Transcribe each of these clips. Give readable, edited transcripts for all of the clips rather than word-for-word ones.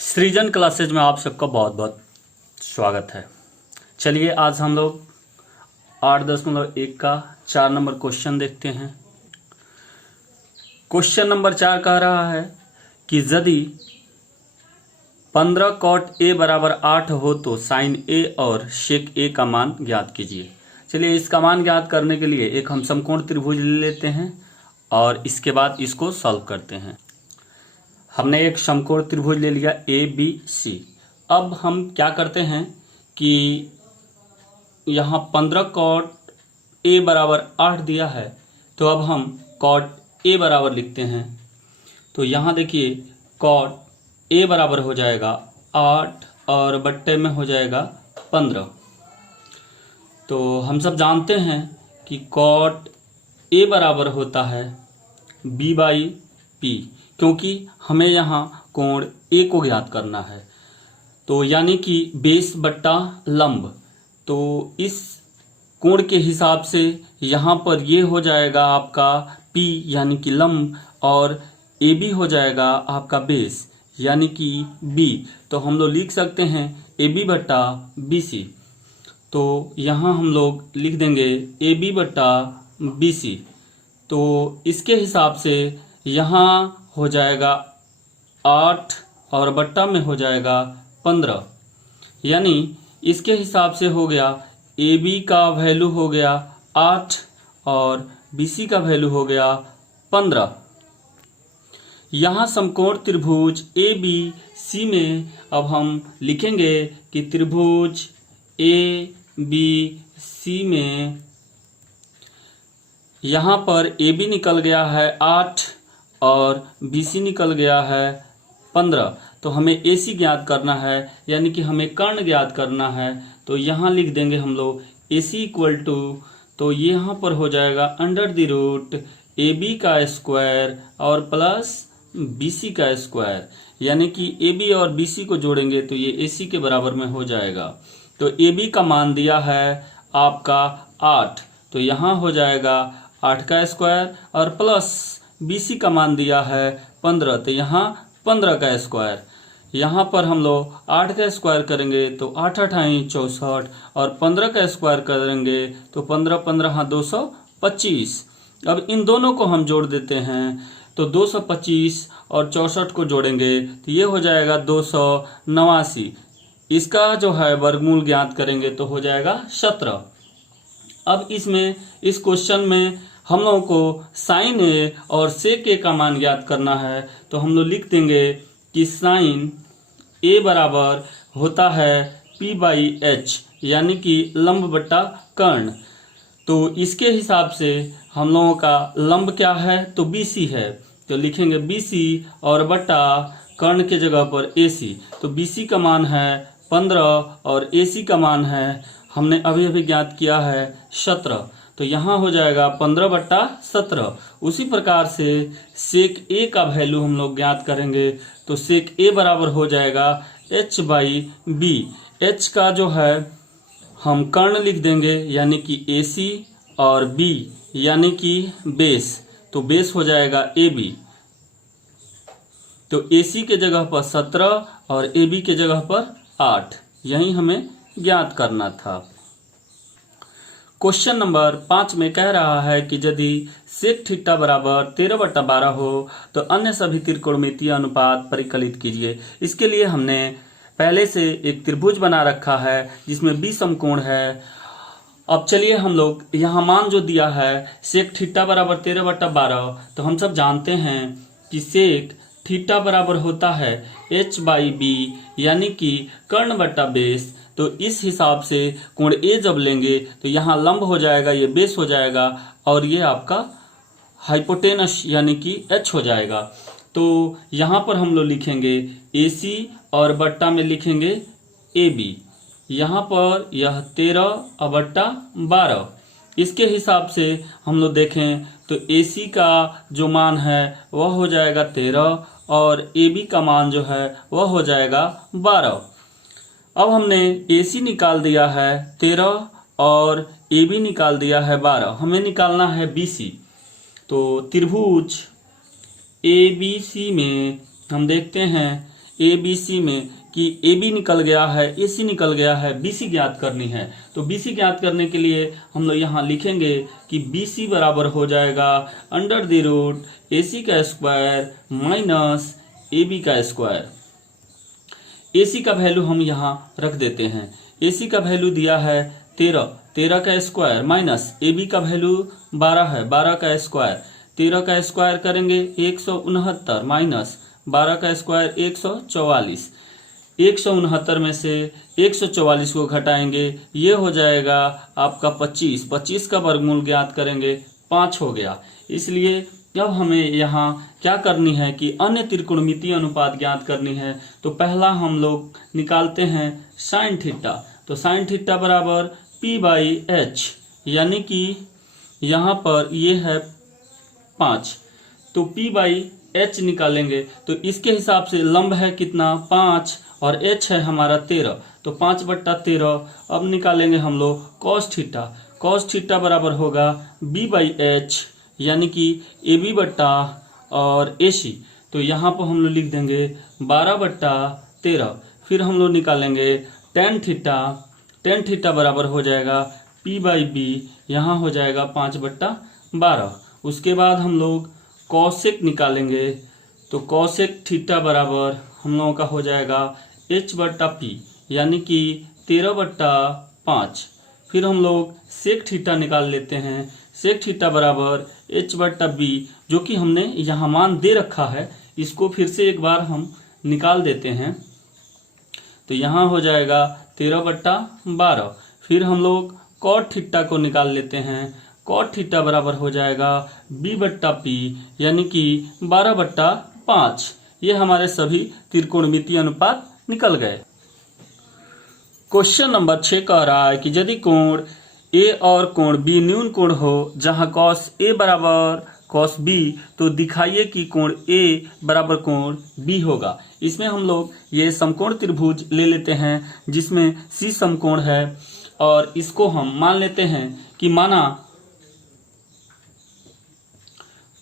सृजन क्लासेज में आप सबका बहुत बहुत स्वागत है। चलिए आज हम लोग 8.1 का 4 नंबर क्वेश्चन देखते हैं। क्वेश्चन नंबर 4 कह रहा है कि यदि 15 cot a बराबर 8 हो तो साइन a और सेक a का मान ज्ञात कीजिए। चलिए इसका मान ज्ञात करने के लिए एक हम समकोण त्रिभुज ले लेते हैं और इसके बाद इसको सॉल्व करते हैं। हमने एक समकोण त्रिभुज ले लिया ABC। अब हम क्या करते हैं कि यहाँ 15 cot a बराबर 8 दिया है, तो अब हम cot a बराबर लिखते हैं। तो यहाँ देखिए cot a बराबर हो जाएगा 8 और बट्टे में हो जाएगा 15। तो हम सब जानते हैं कि cot a बराबर होता है b/p, क्योंकि हमें यहाँ कोण A को ज्ञात करना है। तो यानी कि बेस बट्टा लंब, तो इस कोण के हिसाब से यहाँ पर ये हो जाएगा आपका P यानी कि लंब और AB हो जाएगा आपका बेस यानी कि B। तो हम लोग लिख सकते हैं AB बट्टा BC। तो यहाँ हम लोग लिख देंगे AB बट्टा BC। तो इसके हिसाब से यहाँ हो जाएगा 8 और बट्टा में हो जाएगा 15, यानी इसके हिसाब से हो गया AB का वैल्यू हो गया 8 और BC का वैल्यू हो गया 15। यहाँ समकोण त्रिभुज ABC में अब हम लिखेंगे कि त्रिभुज ABC में यहाँ पर AB निकल गया है 8 और BC निकल गया है 15। तो हमें AC ज्ञात करना है, यानी कि हमें कर्ण ज्ञात करना है। तो यहाँ लिख देंगे हम लोग AC इक्वल टू, तो यहाँ पर हो जाएगा √AB का स्क्वायर और प्लस BC का स्क्वायर, यानी कि AB और BC को जोड़ेंगे तो ये AC के बराबर में हो जाएगा। तो AB का मान दिया है आपका 8, तो यहाँ हो जाएगा 8 का स्क्वायर और प्लस BC का मान दिया है 15, तो यहाँ 15 का स्क्वायर। यहाँ पर हम लोग 8 का स्क्वायर करेंगे तो 8 8 64 और 15 का स्क्वायर करेंगे तो 15 15 225। अब इन दोनों को हम जोड़ देते हैं तो 225 और 64 को जोड़ेंगे तो ये हो जाएगा 289। इसका जो है वर्गमूल ज्ञात करेंगे तो हो जाएगा 17। अब इसमें इस क्वेश्चन में हम लोगों को साइन A और सेक A का मान ज्ञात करना है। तो हम लोग लिख देंगे कि साइन A बराबर होता है P/H, यानी कि लंब बट्टा कर्ण। तो इसके हिसाब से हम लोगों का लंब क्या है तो BC है, तो लिखेंगे BC और बट्टा कर्ण के जगह पर AC। तो BC का मान है 15 और AC का मान है हमने अभी अभी ज्ञात किया है 17। तो यहाँ हो जाएगा 15/17। उसी प्रकार से सेक A का वैल्यू हम लोग ज्ञात करेंगे तो सेक A बराबर हो जाएगा H/B। H का जो है हम कर्ण लिख देंगे यानी कि AC और B यानी कि बेस, तो बेस हो जाएगा AB। तो AC के जगह पर 17 और AB के जगह पर 8, यही हमें ज्ञात करना था। क्वेश्चन नंबर 5 में कह रहा है कि यदि सेक थीटा बराबर 13/12 हो तो अन्य सभी त्रिकोणमितीय अनुपात परिकलित कीजिए। इसके लिए हमने पहले से एक त्रिभुज बना रखा है जिसमें 20 समकोण है। अब चलिए हम लोग यहाँ मान जो दिया है सेक थीटा बराबर 13/12, तो हम सब जानते हैं कि सेक थीटा बराबर होता है H/B यानी कि कर्ण बट्टा बेस। तो इस हिसाब से कोण A जब लेंगे तो यहाँ लंब हो जाएगा, ये बेस हो जाएगा और ये आपका हाइपोटेनस यानी कि H हो जाएगा। तो यहाँ पर हम लोग लिखेंगे AC और बट्टा में लिखेंगे AB। यहाँ पर यह 13/12। इसके हिसाब से हम लोग देखें तो AC का जो मान है वह हो जाएगा 13 और AB का मान जो है वह हो जाएगा 12। अब हमने AC निकाल दिया है 13 और AB निकाल दिया है 12, हमें निकालना है BC। तो त्रिभुज ABC में हम देखते हैं ए बी सी में कि ए बी निकल गया है, ए सी निकल गया है, बी सी ज्ञात करनी है। तो बी सी ज्ञात करने के लिए हम लोग यहाँ लिखेंगे कि बी सी बराबर हो जाएगा अंडर द रूट ए सी का स्क्वायर माइनस ए बी का स्क्वायर। ए सी का वैल्यू हम यहाँ रख देते हैं। ए सी का वैल्यू दिया है 13, 13 का स्क्वायर माइनस ए बी का वैल्यू 12 है, 12 का स्क्वायर। 13 का स्क्वायर करेंगे 169 माइनस 12 का स्क्वायर 144। 169 में से 144 को घटाएंगे, ये हो जाएगा आपका 25। 25 का वर्गमूल ज्ञात करेंगे 5 हो गया। इसलिए अब हमें यहाँ क्या करनी है कि अन्य त्रिकोणमितीय अनुपात ज्ञात करनी है। तो पहला हम लोग निकालते हैं साइन थीटा। तो साइन थीटा बराबर P बाई एच, यानी कि यहाँ पर ये है 5, तो P बाई एच निकालेंगे। तो इसके हिसाब से लंब है कितना 5 और h है हमारा 13, तो 5/13। अब निकालेंगे हम लोग कॉस थीटा। कॉस थीटा बराबर होगा B बाई एच, यानी कि ए बी बट्टा और ए सी। तो यहाँ पर हम लोग लिख देंगे 12/13। फिर हम लोग निकालेंगे टेन थीटा। टेन थीटा बराबर हो जाएगा P बाई बी, यहाँ हो जाएगा 5/12। उसके बाद हम लोग कॉसेक निकालेंगे। तो कॉसेक थीटा बराबर हम लोगों का हो जाएगा h/p, यानी कि 13/5। फिर हम लोग सेक थीटा निकाल लेते हैं। सेक थीटा बराबर h/b, जो कि हमने यहाँ मान दे रखा है, इसको फिर से एक बार हम निकाल देते हैं। तो यहाँ हो जाएगा 13/12। फिर हम लोग कॉट थीटा को निकाल लेते हैं। कॉट थीटा बराबर हो जाएगा b/p, यानी कि 12/5। ये हमारे सभी त्रिकोणमितीय अनुपात निकल गए। क्वेश्चन नंबर 6 कह रहा है कि यदि कोण ए और कोण बी न्यून कोण हो जहां कॉस ए बराबर कॉस बी, तो दिखाइए कि कोण ए बराबर कोण बी होगा। इसमें हम लोग ये समकोण त्रिभुज ले लेते हैं जिसमें सी समकोण है, और इसको हम मान लेते हैं कि माना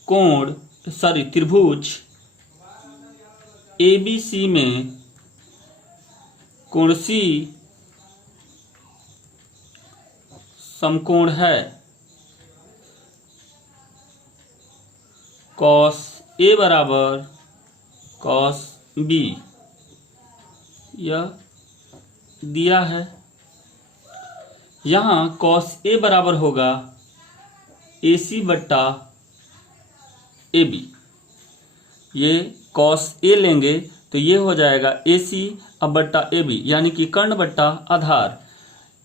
त्रिभुज ए बी सी में कोण सी समकोण है। कॉस ए बराबर कॉस बी, यह दिया है। यहाँ कॉस ए बराबर होगा ए सी बट्टा ए बी। ये कॉस ए लेंगे तो ये हो जाएगा ए सी अब बट्टा ए बी, यानी कि कर्ण बट्टा आधार।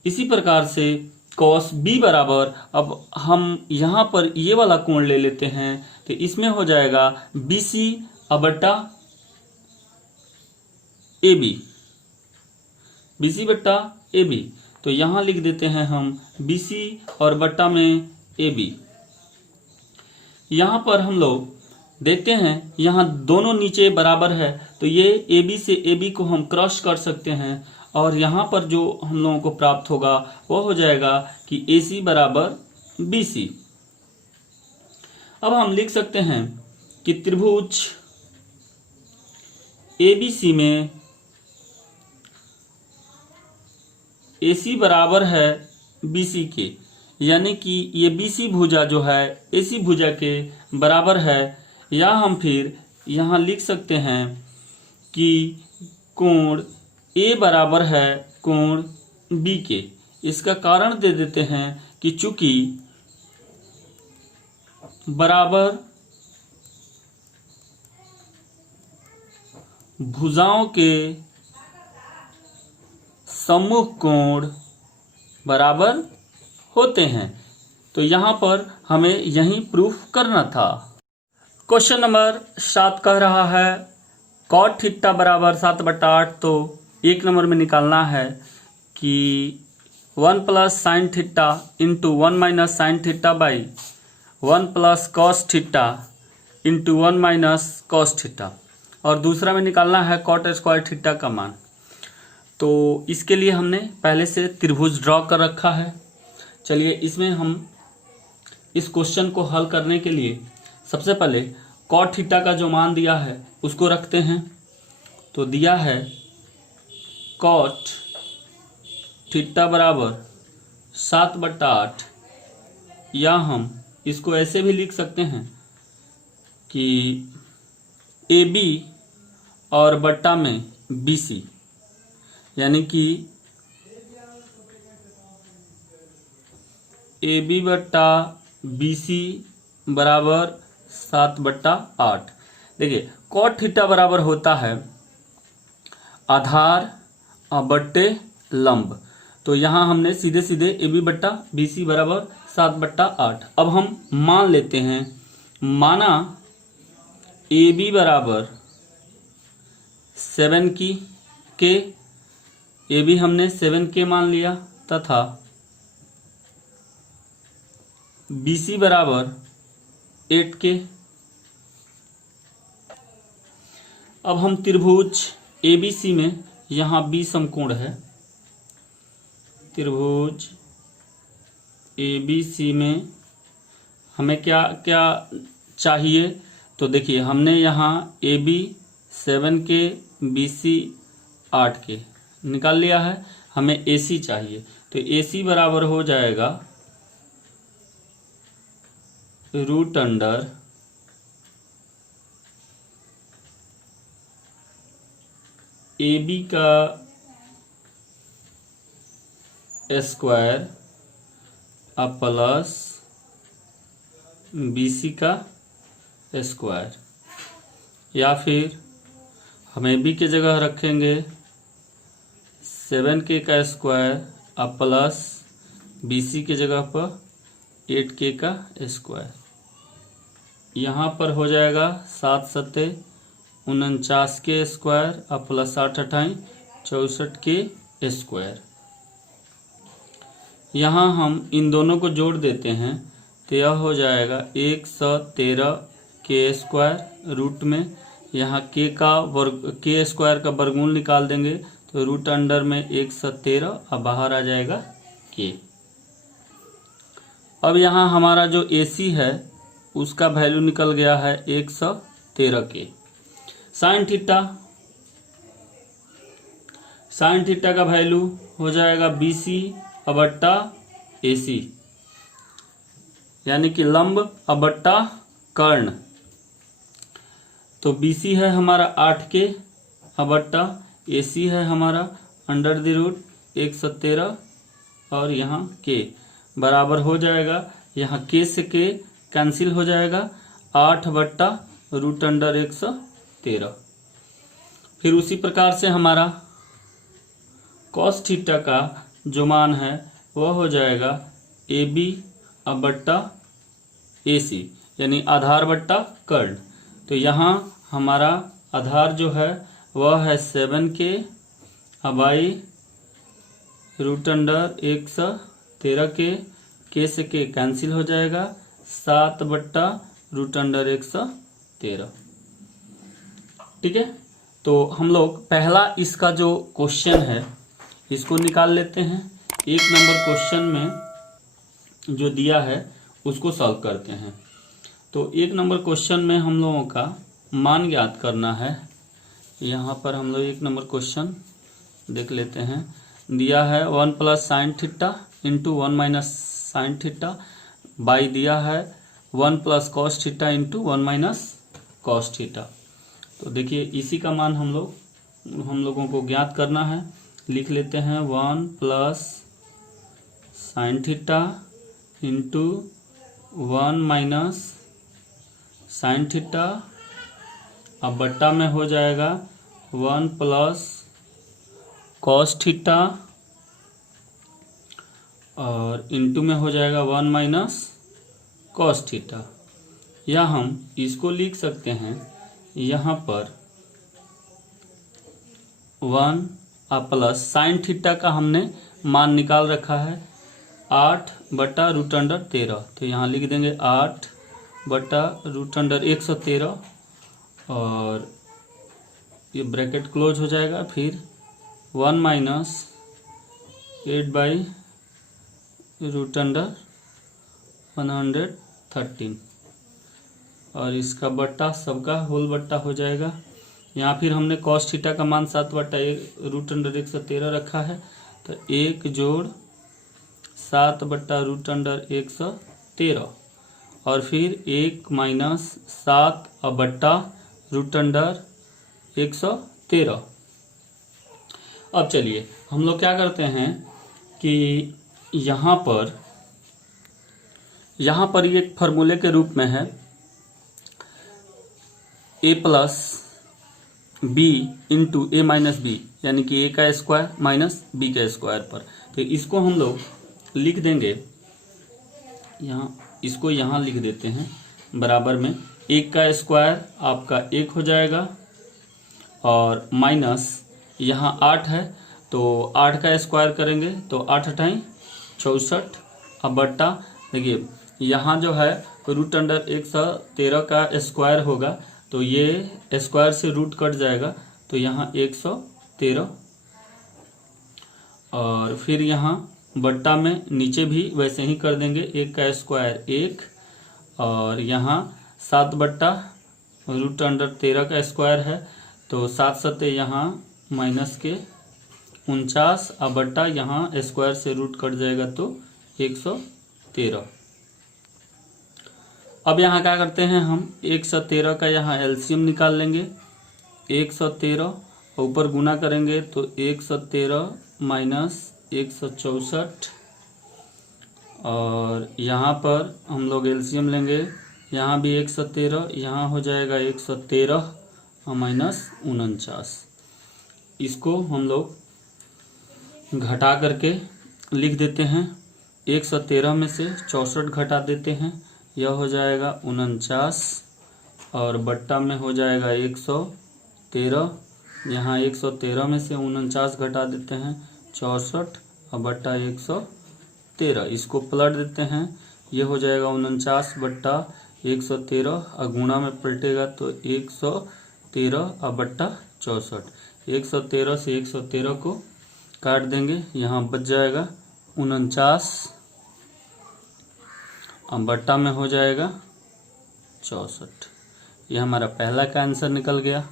इसी प्रकार से कॉस बी बराबर, अब हम यहाँ पर ये वाला कोण ले लेते हैं, तो इसमें हो जाएगा बी सी अब बट्टा ए बी, बी सी बट्टा ए बी। तो यहाँ लिख देते हैं हम बी सी और बट्टा में ए बी। यहाँ पर हम लोग देखते हैं यहाँ दोनों नीचे बराबर है, तो ये ए बी से ए बी को हम क्रॉस कर सकते हैं, और यहाँ पर जो हम लोगों को प्राप्त होगा वो हो जाएगा कि ए सी बराबर बी सी। अब हम लिख सकते हैं कि त्रिभुज ए बी सी में ए सी बराबर है बी सी के, यानी कि ये बी सी भुजा जो है ए सी भुजा के बराबर है। या हम फिर यहाँ लिख सकते हैं कि कोण ए बराबर है कोण बी के। इसका कारण दे देते हैं कि चूंकि बराबर भुजाओं के सम्मुख कोण बराबर होते हैं, तो यहाँ पर हमें यही प्रूफ करना था। क्वेश्चन नंबर 7 कह रहा है कॉट थीटा बराबर 7/8। तो 1 नंबर में निकालना है कि 1 plus sine theta into 1 minus sine theta by 1 plus cos theta into 1 minus cos theta, और दूसरा में निकालना है कॉट स्क्वायर थीटा का मान। तो इसके लिए हमने पहले से त्रिभुज ड्रॉ कर रखा है। चलिए इसमें हम इस क्वेश्चन को हल करने के लिए सबसे पहले कॉट थीटा का जो मान दिया है उसको रखते हैं। तो दिया है कॉट थीटा बराबर 7/8, या हम इसको ऐसे भी लिख सकते हैं कि ए बी और बट्टा में बी सी, यानी कि ए बी बट्टा बी सी बराबर 7/8। देखिए कॉट थीटा बराबर होता है आधार बट्टे लंब, तो यहाँ हमने सीधे सीधे ए बी बट्टा बी सी बराबर 7/8। अब हम मान लेते हैं, माना ए बी बराबर 7K, ए बी हमने 7K मान लिया, तथा बी सी बराबर 8K। अब हम त्रिभुज ABC में, यहाँ B समकोण है, त्रिभुज ABC में हमें क्या क्या चाहिए, तो देखिए हमने यहाँ AB 7K BC 8K निकाल लिया है, हमें AC चाहिए, तो AC बराबर हो जाएगा √, AB का स्क्वायर प्लस BC का स्क्वायर, या फिर हम AB की जगह रखेंगे 7K का स्क्वायर प्लस BC की जगह पर 8K का स्क्वायर। यहाँ पर हो जाएगा 7×7 49 के स्क्वायर प्लस 8×8 64 के स्क्वायर। यहाँ हम इन दोनों को जोड़ देते हैं, तो यह हो जाएगा 113 के स्क्वायर रूट में, यहाँ के स्क्वायर का वर्गमूल निकाल देंगे तो √अंडर में 113 और बाहर आ जाएगा के। अब यहाँ हमारा जो AC है उसका वैल्यू निकल गया है 113 के। साइन थीटा का वैल्यू हो जाएगा BC बट्टा AC, यानी कि लंब बट्टा कर्ण। तो BC है हमारा 8K बट्टा AC है हमारा √113, और यहाँ K बराबर हो जाएगा, यहाँ K से K कैंसिल हो जाएगा, 8/√113। फिर उसी प्रकार से हमारा कॉस थीटा का जो मान है वह हो जाएगा AB बट्टा AC, यानी आधार बट्टा कर्ण। तो यहाँ हमारा आधार जो है वह है 7K बाई √113 के से के कैंसिल हो जाएगा, 7/√113। ठीक है, तो हम लोग पहला इसका जो क्वेश्चन है इसको निकाल लेते हैं। 1 नंबर क्वेश्चन में जो दिया है उसको सॉल्व करते हैं। तो 1 नंबर क्वेश्चन में हम लोगों का मान ज्ञात करना है। यहाँ पर हम लोग 1 नंबर क्वेश्चन देख लेते हैं। दिया है 1 + sin theta into 1 - sin theta, by दिया है 1 + cos theta into 1 - cos theta. तो देखिए इसी का मान हम लोगों को ज्ञात करना है। लिख लेते हैं 1 + sin theta into 1 - sin theta, अब बट्टा में हो जाएगा 1 + cos थीटा, और इंटू में हो जाएगा 1 - cos थीटा। या हम इसको लिख सकते हैं, यहाँ पर 1 + sin थीटा का हमने मान निकाल रखा है 8/√13, तो यहाँ लिख देंगे 8/√113, और ये ब्रैकेट क्लोज हो जाएगा। फिर 1 - 8/√113, और इसका बट्टा सबका होल बट्टा हो जाएगा यहाँ फिर हमने कॉस थीटा का मान 7/√113 रखा है, तो 1 जोड़ 7/√113 और फिर 1 माइनस 7/√113। अब चलिए हम लोग क्या करते हैं कि यहाँ पर ये फॉर्मूले के रूप में है a plus B into A minus B, यानी कि a का स्क्वायर माइनस b का स्क्वायर पर। तो इसको हम लोग लिख देंगे इसको यहाँ लिख देते हैं बराबर में 1 का स्क्वायर आपका 1 हो जाएगा और माइनस यहाँ 8 है तो 8 का स्क्वायर करेंगे तो 8 × 64। अब बट्टा देखिए यहाँ जो है √113 का स्क्वायर होगा तो ये स्क्वायर से रूट कट जाएगा तो यहाँ 113 और फिर यहाँ बट्टा में नीचे भी वैसे ही कर देंगे 1 का स्क्वायर 1 और यहाँ 7/√113 का स्क्वायर है तो 7 सत्ते यहाँ माइनस के 49 अब बट्टा यहाँ स्क्वायर से रूट कट जाएगा तो 113। अब यहाँ क्या करते हैं हम 113 का यहाँ एलसीएम निकाल लेंगे। 113 ऊपर गुना करेंगे तो 113 माइनस 164 और यहाँ पर हम लोग एलसीएम लेंगे, यहाँ भी 113, यहाँ हो जाएगा 113 और माइनस 49। इसको हम लोग घटा करके लिख देते हैं। 113 में से 64 घटा देते हैं, यह हो जाएगा 49 और बट्टा में हो जाएगा 113। यहाँ 113 में से 49 घटा देते हैं 64 और बट्टा 113। इसको पलट देते हैं, ये हो जाएगा 49 बट्टा 113 और गुणा में पलटेगा तो 113 और बट्टा 64। 113 से 113 को काट देंगे, यहाँ बच जाएगा 49 और बट्टा में हो जाएगा 64। ये हमारा पहला का आंसर निकल गया।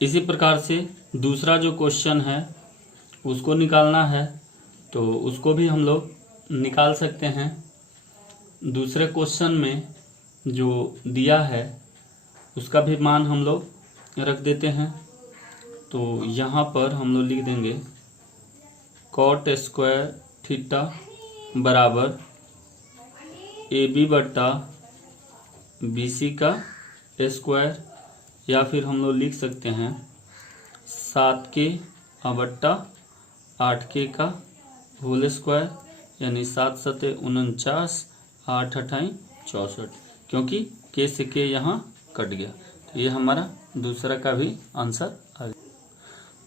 इसी प्रकार से दूसरा जो क्वेश्चन है उसको निकालना है तो उसको भी हम लोग निकाल सकते हैं। दूसरे क्वेश्चन में जो दिया है उसका भी मान हम लोग रख देते हैं। तो यहाँ पर हम लोग लिख देंगे कॉट स्क्वायर थीटा बराबर AB/BC का स्क्वायर, या फिर हम लोग लिख सकते हैं 7K/8K का होल स्क्वायर, यानी 7 सत्ते 49 8 अठाई 64, क्योंकि K से K यहाँ कट गया। तो ये हमारा दूसरा का भी आंसर आ गया।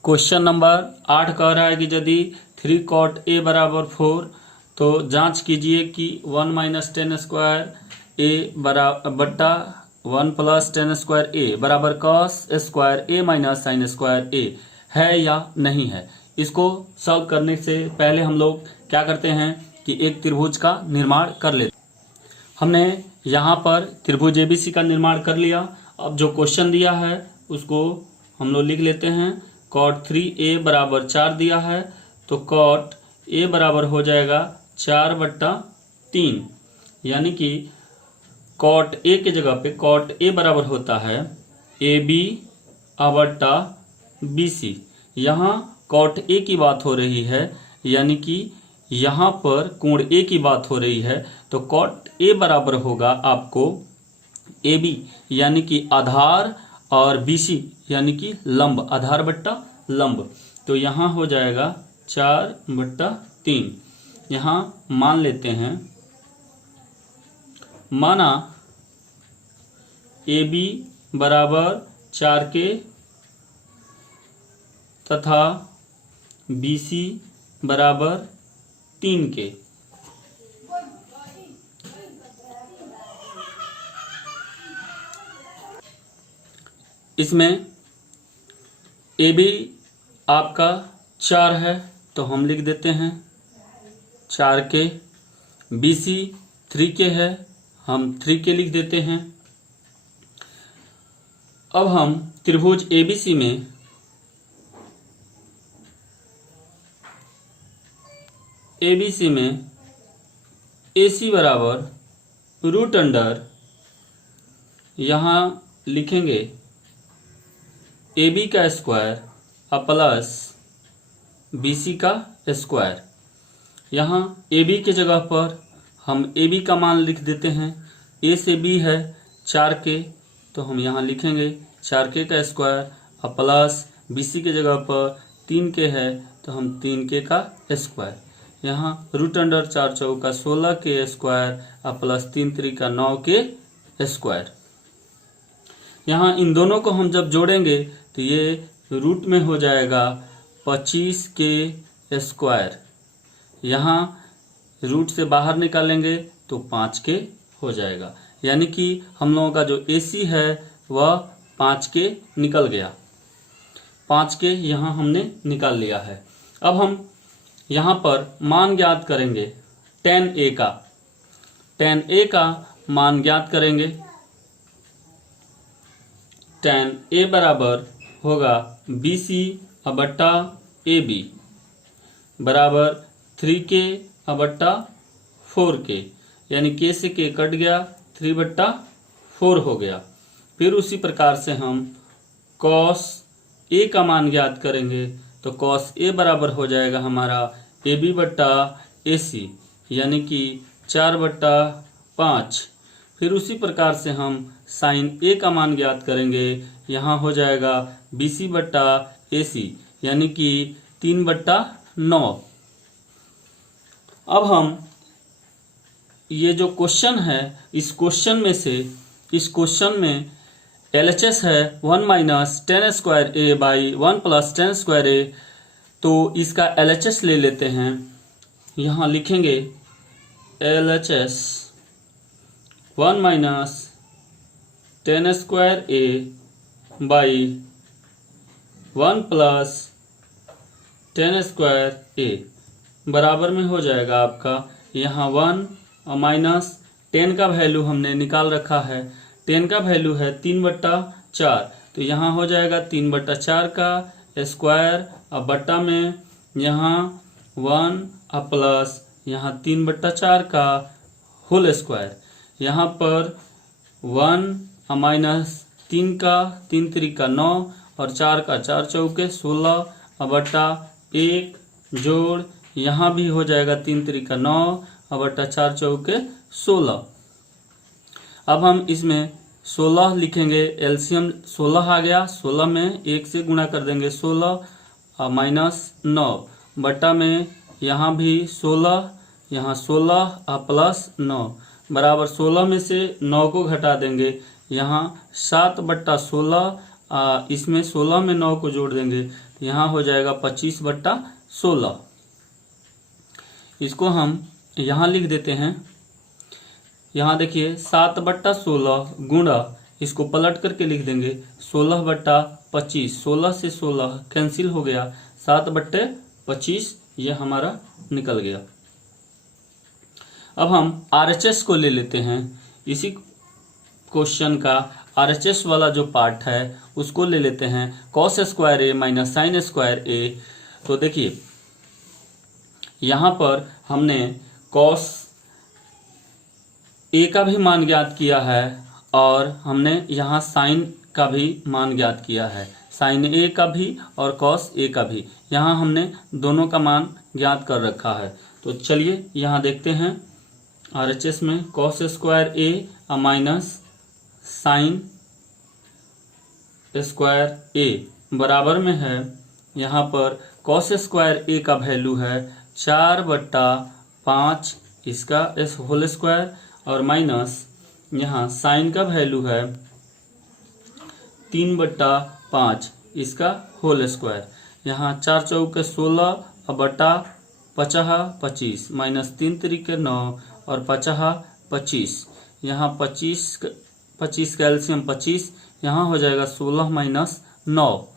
क्वेश्चन नंबर 8 कह रहा है कि यदि 3 cot A बराबर 4 तो जांच कीजिए कि 1 - 10 स्क्वायर A बट्टा 1 + 10 स्क्वायर A बराबर cos square A - sin square A है या नहीं है। इसको सॉल्व करने से पहले हम लोग क्या करते हैं कि एक त्रिभुज का निर्माण कर लेते हैं। हमने यहाँ पर त्रिभुज ABC का निर्माण कर लिया। अब जो क्वेश्चन दिया है उसको हम लोग लिख लेते हैं। cot 3A बराबर 4 दिया है तो cot A बराबर हो जाएगा 4/3, यानी कि cot A के जगह पे cot A बराबर होता है AB/BC। यहाँ cot A की बात हो रही है, यानी कि यहाँ पर कोण A की बात हो रही है तो cot A बराबर होगा आपको AB यानी कि आधार और BC यानी कि लंब, आधार बट्टा लंब। तो यहाँ हो जाएगा 4/3। यहाँ मान लेते हैं, माना AB बराबर 4K तथा BC बराबर 3K। इसमें AB आपका 4 है तो हम लिख देते हैं 4K। BC 3K है, हम 3K लिख देते हैं। अब हम त्रिभुज एबीसी में AC बराबर रूट अंडर, यहाँ लिखेंगे AB का स्क्वायर प्लस BC का स्क्वायर। यहाँ AB के जगह पर हम AB का मान लिख देते हैं। A से B है 4K, तो हम यहाँ लिखेंगे 4K का स्क्वायर प्लस BC के जगह पर 3K है, तो हम 3K का स्क्वायर। यहाँ रूट अंडर 4 चौका 16K square plus 3 Trika 9K square. यहाँ इन दोनों को हम जब जोड़ेंगे तो ये रूट में हो जाएगा 25K स्क्वायर। यहाँ रूट से बाहर निकालेंगे तो 5K हो जाएगा, यानी कि हम लोगों का जो AC है वह 5K निकल गया। 5K यहाँ हमने निकाल लिया है। अब हम यहाँ पर मान ज्ञात करेंगे tan A का। tan A का मान ज्ञात करेंगे। tan A बराबर होगा BC बट्टा AB बराबर 3K बट्टा 4K, यानी K से K कट गया, 3/4 हो गया। फिर उसी प्रकार से हम cos A का मान ज्ञात करेंगे, तो cos A बराबर हो जाएगा हमारा AB बट्टा AC, यानी कि 4/5। फिर उसी प्रकार से हम sin A का मान ज्ञात करेंगे, यहाँ हो जाएगा BC बट्टा AC, यानी कि 3/9। अब हम ये जो क्वेश्चन है, इस क्वेश्चन में LHS है 1 minus tan square A by 1 plus tan square A, तो इसका LHS ले लेते हैं। यहाँ लिखेंगे LHS 1 minus tan square A by 1 plus tan square A बराबर में हो जाएगा आपका, यहाँ 1 माइनस 10 का वैल्यू हमने निकाल रखा है। 10 का वैल्यू है 3/4, तो यहाँ हो जाएगा 3/4 का स्क्वायर अब बट्टा में यहाँ 1 प्लस यहाँ 3/4 का होल स्क्वायर। यहाँ पर 1 माइनस 3 का 3 त्रिका 9 और 4 का 4 चौके 16 बट्टा 1 जोड़ यहाँ भी हो जाएगा 3 त्रिका 9 बट्टा 4 चौके 16। अब हम इसमें 16 लिखेंगे, एलसीएम 16 आ गया, 16 में 1 से गुणा कर देंगे 16 माइनस 9 बट्टा में यहाँ भी 16, यहाँ 16 प्लस 9 बराबर 16 में से 9 को घटा देंगे, यहाँ 7/16, इसमें 16 में 9 को जोड़ देंगे, यहाँ हो जाएगा 25/16। इसको हम यहाँ लिख देते हैं। यहाँ देखिए 7/16 गुणा, इसको पलट करके लिख देंगे 16/25, 16 से 16 कैंसिल हो गया, 7/25 ये हमारा निकल गया। अब हम RHS को ले लेते हैं। इसी क्वेश्चन का RHS वाला जो पार्ट है उसको ले लेते हैं, cos square A minus sine square A। तो देखिए यहाँ पर हमने cos A का भी मान ज्ञात किया है और हमने यहाँ साइन का भी मान ज्ञात किया है, साइन A का भी और cos A का भी, यहाँ हमने दोनों का मान ज्ञात कर रखा है। तो चलिए यहाँ देखते हैं RHS में cos square A minus sine square A बराबर में है, यहाँ पर cos स्क्वायर A का वैल्यू है 4/5 इसका होल स्क्वायर और माइनस यहाँ साइन का वैल्यू है 3/5 इसका होल स्क्वायर। यहाँ 4 चौके 16 बटा 50/25 माइनस 3 त्रिके 9 और 50/25, यहाँ 25 का एलसीएम 25, यहाँ हो जाएगा 16 माइनस 9।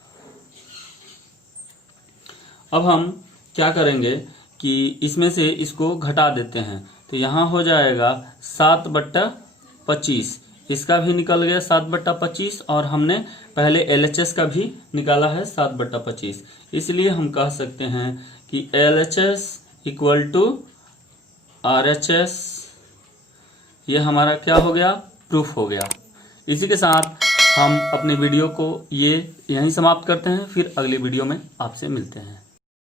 अब हम क्या करेंगे कि इसमें से इसको घटा देते हैं, तो यहाँ हो जाएगा 7/25, इसका भी निकल गया 7/25 और हमने पहले LHS का भी निकाला है 7/25। इसलिए हम कह सकते हैं कि LHS इक्वल टू RHS। ये हमारा क्या हो गया, प्रूफ हो गया। इसी के साथ हम अपने वीडियो को यहीं समाप्त करते हैं, फिर अगली वीडियो में आपसे मिलते हैं।